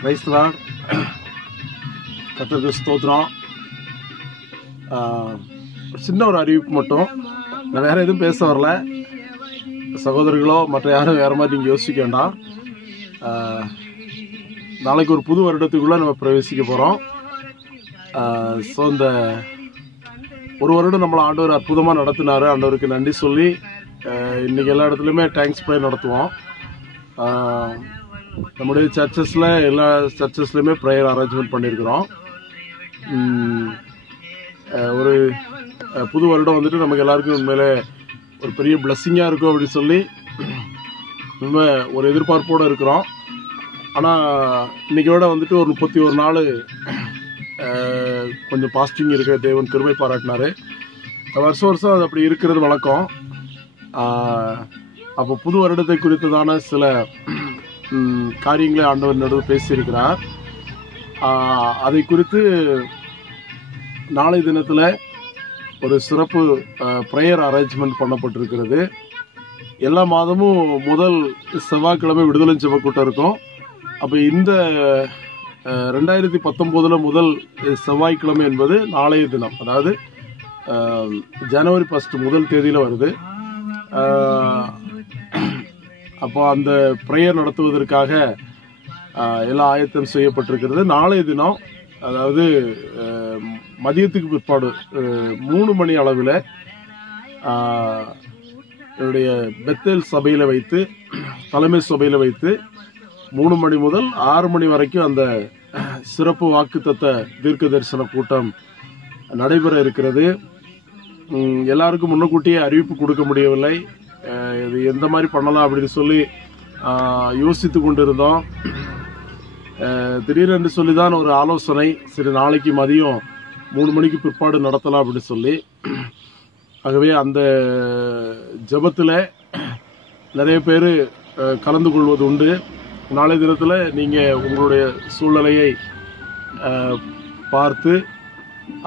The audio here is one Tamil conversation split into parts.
கிரைஸ்தலார் கத்தருக்கு ஸ்தோத்திரம். ஒரு சின்ன ஒரு அறிவிப்பு மட்டும். நான் வேறு எதுவும் பேச வரல. சகோதரர்களோ மற்ற யாரும் வேறு மாதிரி நீங்கள் யோசிக்க வேண்டாம். நாளைக்கு ஒரு புது வருடத்துக்குள்ளே நம்ம பிரவேசிக்க போகிறோம் ஸோ இந்த ஒரு வருடம் நம்மளை ஆண்டவர் அற்புதமாக நடத்தினார். ஆண்டவருக்கு நன்றி சொல்லி இன்றைக்கி இன்னைக்கு எல்லா இடத்துலையுமே தேங்க்ஸ் ப்ரே நடத்துவோம். நம்முடைய சர்ச்சஸில் எல்லா சர்ச்சஸ்லையுமே ப்ரேயர் அரேஞ்ச்மெண்ட் பண்ணியிருக்கிறோம் ஒரு புது வருடம் வந்துட்டு நமக்கு எல்லாருக்கும் உண்மையிலே ஒரு பெரிய பிளஸ்ஸிங்காக இருக்கும் அப்படின்னு சொல்லி உண்மை ஒரு எதிர்பார்ப்போடு இருக்கிறோம். ஆனால் இன்னைக்கோட வந்துட்டு ஒரு முப்பத்தி ஒரு நாள் கொஞ்சம் பாஸ்டிங் இருக்க தேவன் கிருமை பாராட்டினார். வருஷம் வருஷம் அது அப்படி இருக்கிறது வழக்கம். அப்போ புது வருடத்தை குறித்ததான சில காரியங்களை ஆண்டவர் நடுவு பேசியிருக்கிறார். அதை குறித்து நாளை தினத்தில் ஒரு சிறப்பு ப்ரேயர் அரேஞ்ச்மெண்ட் பண்ணப்பட்டிருக்கிறது. எல்லா மாதமும் முதல் செவ்வாய்க்கிழமை விடுதலை ஜெப கூட்டம் இருக்கும். அப்போ இந்த ரெண்டாயிரத்தி பத்தொம்போதில் முதல் செவ்வாய்க்கிழமை என்பது நாளைய தினம். அதாவது ஜனவரி ஃபஸ்ட்டு முதல் தேதியில் வருது. அப்போ அந்த ப்ரேயர் நடத்துவதற்காக எல்லா எல்லாம் ஆயத்தம் செய்யப்பட்டிருக்கிறது. நாளைய தினம் அதாவது மதியத்துக்கு பிற்பாடு மூணு மணி அளவில் என்னுடைய பெத்தேல் சபையில் வைத்து தலைமை சபையில் வைத்து மூணு மணி முதல் ஆறு மணி வரைக்கும் அந்த சிறப்பு வாக்குத்தத்த தீர்க்க தரிசன கூட்டம் நடைபெற இருக்கிறது. எல்லாருக்கும் முன்னக்கூட்டியே அறிவிப்பு கொடுக்க முடியவில்லை. இது எந்த மாதிரி பண்ணலாம் அப்படின்னு சொல்லி யோசித்து கொண்டிருந்தோம். இருந்தோம் திடீரென்று சொல்லி தான் ஒரு ஆலோசனை சரி நாளைக்கு மதியம் மூணு மணிக்கு பிற்பாடு நடத்தலாம் அப்படின்னு சொல்லி. ஆகவே அந்த ஜெபத்தில் நிறைய பேர் கலந்து கொள்வது உண்டு. நாளை தினத்தில் நீங்கள் உங்களுடைய சூழ்நிலையை பார்த்து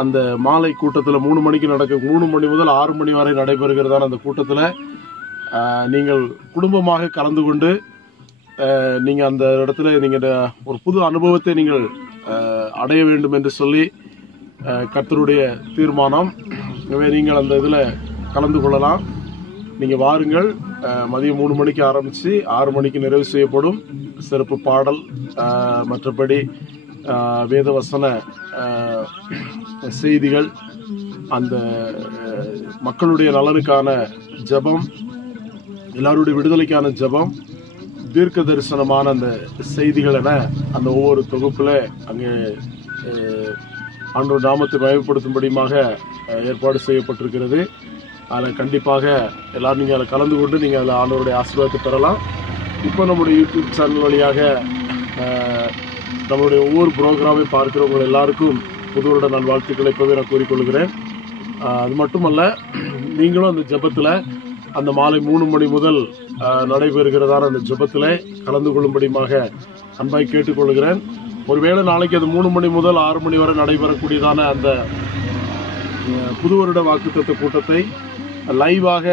அந்த மாலை கூட்டத்தில் மூணு மணிக்கு நடக்க மூணு மணி முதல் ஆறு மணி வரை நடைபெறுகிறதான அந்த கூட்டத்தில் நீங்கள் குடும்பமாக கலந்து கொண்டு நீங்கள் அந்த இடத்துல நீங்கள் ஒரு புது அனுபவத்தை நீங்கள் அடைய வேண்டும் என்று சொல்லி கத்தருடைய கர்த்தருடைய தீர்மானம். எனவே நீங்கள் அந்த இதில் கலந்து கொள்ளலாம். நீங்கள் வாருங்கள். மதியம் மூணு மணிக்கு ஆரம்பித்து ஆறு மணிக்கு நிறைவு செய்யப்படும். சிறப்பு பாடல் மற்றபடி வேதவசன செய்திகள் அந்த மக்களுடைய நலனுக்கான ஜெபம் எல்லாருடைய விடுதலைக்கான ஜெபம் தீர்க்க தரிசனமான அந்த செய்திகள் என அந்த ஒவ்வொரு தொகுப்பில் அங்கே ஆண்டோர் நாமத்தை பயப்படுத்தும்படியுமாக ஏற்பாடு செய்யப்பட்டிருக்கிறது. அதில் கண்டிப்பாக எல்லாரும் நீங்கள் அதில் கலந்து கொண்டு நீங்கள் அதில் ஆண்டோருடைய ஆசீர்வாதத்தை பெறலாம். இப்போ நம்முடைய யூடியூப் சேனல் வழியாக நம்மளுடைய ஒவ்வொரு ப்ரோக்ராமை பார்க்கிறவங்க எல்லாருக்கும் புது வருட நல்வாழ்த்துக்களை இப்போவே நான் கூறிக்கொள்கிறேன் அது மட்டுமல்ல நீங்களும் அந்த ஜெபத்தில் அந்த மாலை மூணு மணி முதல் நடைபெறுகிறதான அந்த ஜெபத்தில் கலந்து கொள்ளும்படியாக அன்பாய் கேட்டுக்கொள்கிறேன். ஒருவேளை நாளைக்கு அது மூணு மணி முதல் ஆறு மணி வரை நடைபெறக்கூடியதான அந்த புது வருட வாக்குத்தத்த கூட்டத்தை லைவாக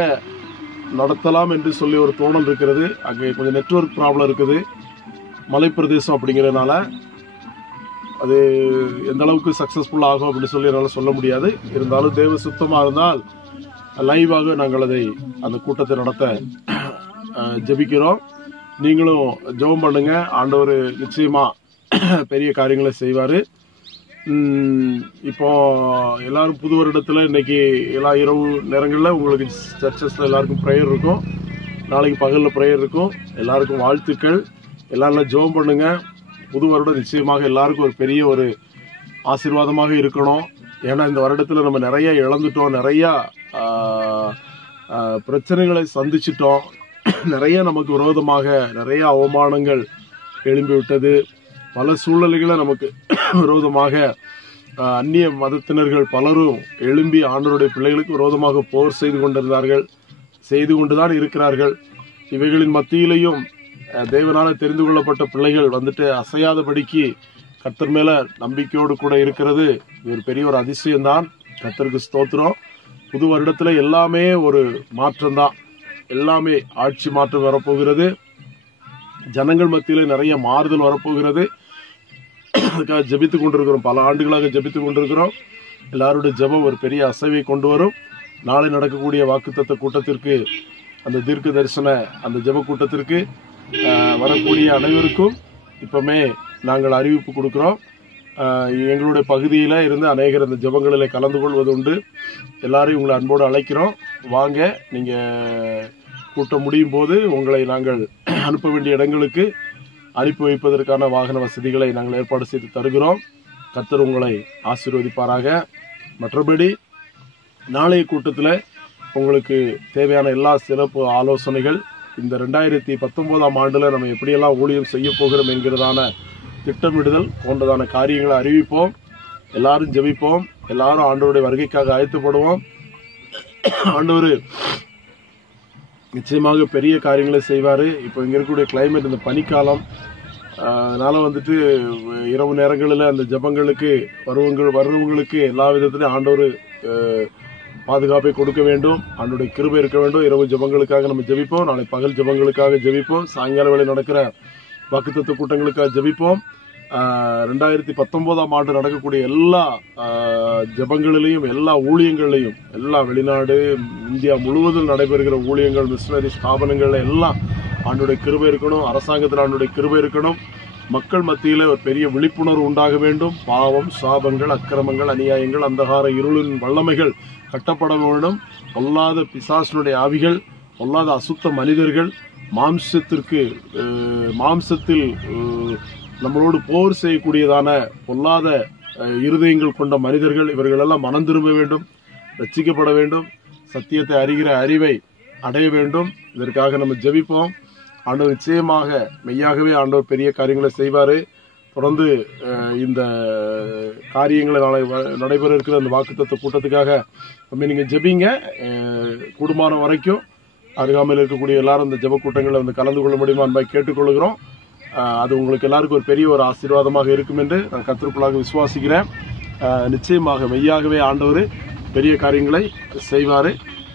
நடத்தலாம் என்று சொல்லி ஒரு தோணல் இருக்கிறது. அங்கே கொஞ்சம் நெட்வொர்க் ப்ராப்ளம் இருக்குது. மலைப்பிரதேசம் அப்படிங்கிறதுனால அது எந்த அளவுக்கு சக்ஸஸ்ஃபுல் ஆகும் அப்படின்னு சொல்லி என்னால் சொல்ல முடியாது. இருந்தாலும் தேவ சுத்தமாக இருந்தால் லைவாக நாங்கள் அதை அந்த கூட்டத்தை நடத்த ஜபிக்கிறோம் ஜெபிக்கிறோம். நீங்களும் ஜெபம் பண்ணுங்க. ஆண்டவர் நிச்சயமா பெரிய காரியங்களை செய்வார். இப்போ எல்லாரும் புது வருடத்தில் இன்னைக்கு எல்லா இரவு நேரங்களில் உங்களுக்கு சர்ச்சஸில் எல்லாருக்கும் ப்ரேயர் இருக்கும். நாளைக்கு பகலில் ப்ரேயர் இருக்கும். எல்லாருக்கும் வாழ்த்துக்கள். எல்லாரும் ஜெபம் பண்ணுங்க. புது வருடம் நிச்சயமாக எல்லாருக்கும் ஒரு பெரிய ஒரு ஆசீர்வாதமாக இருக்கணும். ஏன்னா இந்த வருடத்தில் நம்ம நிறைய இழந்துட்டோம். நிறையா பிரச்சனைகளை சந்திச்சிட்டோம். நிறைய நமக்கு விரோதமாக நிறைய அவமானங்கள் எழும்பி விட்டது பல சூழ்நிலைகளை நமக்கு விரோதமாக அந்நிய மதத்தினர்கள் பலரும் எழும்பி ஆண்டவருடைய பிள்ளைகளுக்கு விரோதமாக போர் செய்து கொண்டிருந்தார்கள். செய்து கொண்டுதான் இருக்கிறார்கள். இவைகளின் மத்தியிலையும் அஹ், தேவனால தெரிந்து கொள்ளப்பட்ட பிள்ளைகள் வந்துட்டு அசையாதபடிக்கு கத்தர் மேல நம்பிக்கையோடு கூட இருக்கிறது. இது ஒரு பெரிய ஒரு அதிசயம்தான். கத்தருக்கு ஸ்தோத்திரம். புது வருடத்துல எல்லாமே ஒரு மாற்றம்தான். எல்லாமே ஆட்சி மாற்றம் வரப்போகிறது. ஜனங்கள் மத்தியில நிறைய மாறுதல் வரப்போகிறது. அதுக்காக ஜெபித்து கொண்டிருக்கிறோம். பல ஆண்டுகளாக ஜெபித்து கொண்டிருக்கிறோம். எல்லாருடைய ஜெபம் ஒரு பெரிய அசைவை கொண்டு வரும். நாளை நடக்கக்கூடிய வாக்குத்தத்த கூட்டத்திற்கு அந்த தீர்க்க தரிசன அந்த ஜெப கூட்டத்திற்கு வரக்கூடிய அனைவருக்கும் இப்பவுமே நாங்கள் அறிவிப்பு கொடுக்குறோம். எங்களுடைய பகுதியில் இருந்து அநேகர் அந்த ஜெபங்களில் கலந்து கொள்வது உண்டு. எல்லாரையும் உங்களை அன்போடு அழைக்கிறோம். வாங்க நீங்கள் கூட்டம் முடியும் போது உங்களை நாங்கள் அனுப்ப வேண்டிய இடங்களுக்கு அனுப்பி வைப்பதற்கான வாகன வசதிகளை நாங்கள் ஏற்பாடு செய்து தருகிறோம். கத்தர் உங்களை ஆசீர்வதிப்பாராக. மற்றபடி நாளைய கூட்டத்தில் உங்களுக்கு தேவையான எல்லா சிறப்பு ஆலோசனைகள் இந்த ரெண்டாயிரத்தி பத்தொன்பதாம் ஆண்டில் நம்ம எப்படியெல்லாம் ஊழியம் செய்ய போகிறோம் என்கிறதான திட்டமிடுதல் போன்றதான காரியங்களை அறிவிப்போம். எல்லாரும் ஜெபிப்போம். எல்லாரும் ஆண்டவருடைய வருகைக்காக அழைத்துப்படுவோம். ஆண்டவர் நிச்சயமாக பெரிய காரியங்களை செய்வார். இப்போ இங்கே இருக்கக்கூடிய கிளைமேட் இந்த பனிக்காலம் அதனால் வந்துட்டு இரவு நேரங்களில் அந்த ஜெபங்களுக்கு வருவங்கள் வர்றவங்களுக்கு எல்லா விதத்திலையும் ஆண்டவர் பாதுகாப்பை கொடுக்க வேண்டும். ஆண்டோடைய கிருபை இருக்க வேண்டும். இரவு ஜெபங்களுக்காக நம்ம ஜெபிப்போம். நாளை பகல் ஜெபங்களுக்காக ஜெபிப்போம். சாயங்கால வேலை நடக்கிற வாக்குத்தத்த கூட்டங்களுக்காக ஜெபிப்போம். ரெண்டாயிரத்தி பத்தொன்பதாம் ஆண்டு நடக்கக்கூடிய எல்லா ஜபங்களிலையும் ஜெபங்களிலையும் எல்லா ஊழியங்களையும் எல்லா வெளிநாடு இந்தியா முழுவதும் நடைபெறுகிற ஊழியங்கள் மிஷினரி ஸ்தாபனங்கள் எல்லாம் ஆண்டுடைய கிருபை இருக்கணும் அரசாங்கத்தில் ஆண்டுடைய கிருபை இருக்கணும். மக்கள் மத்தியில் ஒரு பெரிய விழிப்புணர்வு உண்டாக வேண்டும். பாவம் சாபங்கள் அக்கிரமங்கள் அநியாயங்கள் அந்தகார இருளின் வல்லமைகள் கட்டப்பட வேண்டும். பொல்லாத பிசாசனுடைய ஆவிகள் பொல்லாத அசுத்த மனிதர்கள் மாம்சத்திற்கு மாம்சத்தில் நம்மளோடு போர் செய்யக்கூடியதான பொல்லாத இருதயங்கள் கொண்ட மனிதர்கள் இவர்களெல்லாம் மனம் திரும்ப வேண்டும் ரச்சிக்கப்பட வேண்டும் சத்தியத்தை அறிகிற அறிவை அடைய வேண்டும். இதற்காக நம்ம ஜெபிப்போம். ஆண்டவர் நிச்சயமாக மெய்யாகவே ஆண்டவர் பெரிய காரியங்களை செய்வார். தொடர்ந்து இந்த காரியங்களை நாளை நடைபெற இருக்கிற அந்த வாக்குத்தத்த கூட்டத்துக்காக நம்ம நீங்கள் ஜெபிங்க. கூடுமான வரைக்கும் அருகாமையில் இருக்கக்கூடிய எல்லாரும் இந்த ஜெப கூட்டங்களை வந்து கலந்து கொள்ள முடியுமா அன்பாய் கேட்டுக்கொள்கிறோம். அது உங்களுக்கு எல்லாருக்கும் ஒரு பெரிய ஒரு ஆசீர்வாதமாக இருக்கும் என்று நான் கத்திருப்பலாக விசுவாசிக்கிறேன். நிச்சயமாக மெய்யாகவே ஆண்டவர் பெரிய காரியங்களை செய்வார்.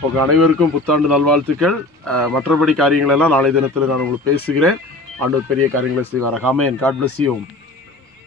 உங்கள் அனைவருக்கும் புத்தாண்டு நல்வாழ்த்துக்கள். மற்றபடி காரியங்களெல்லாம் நாளை தினத்தில் நான் உங்களுக்கு பேசுகிறேன். ஆண்டவர் பெரிய காரியங்களை செய்வார் ஆமேன். God bless you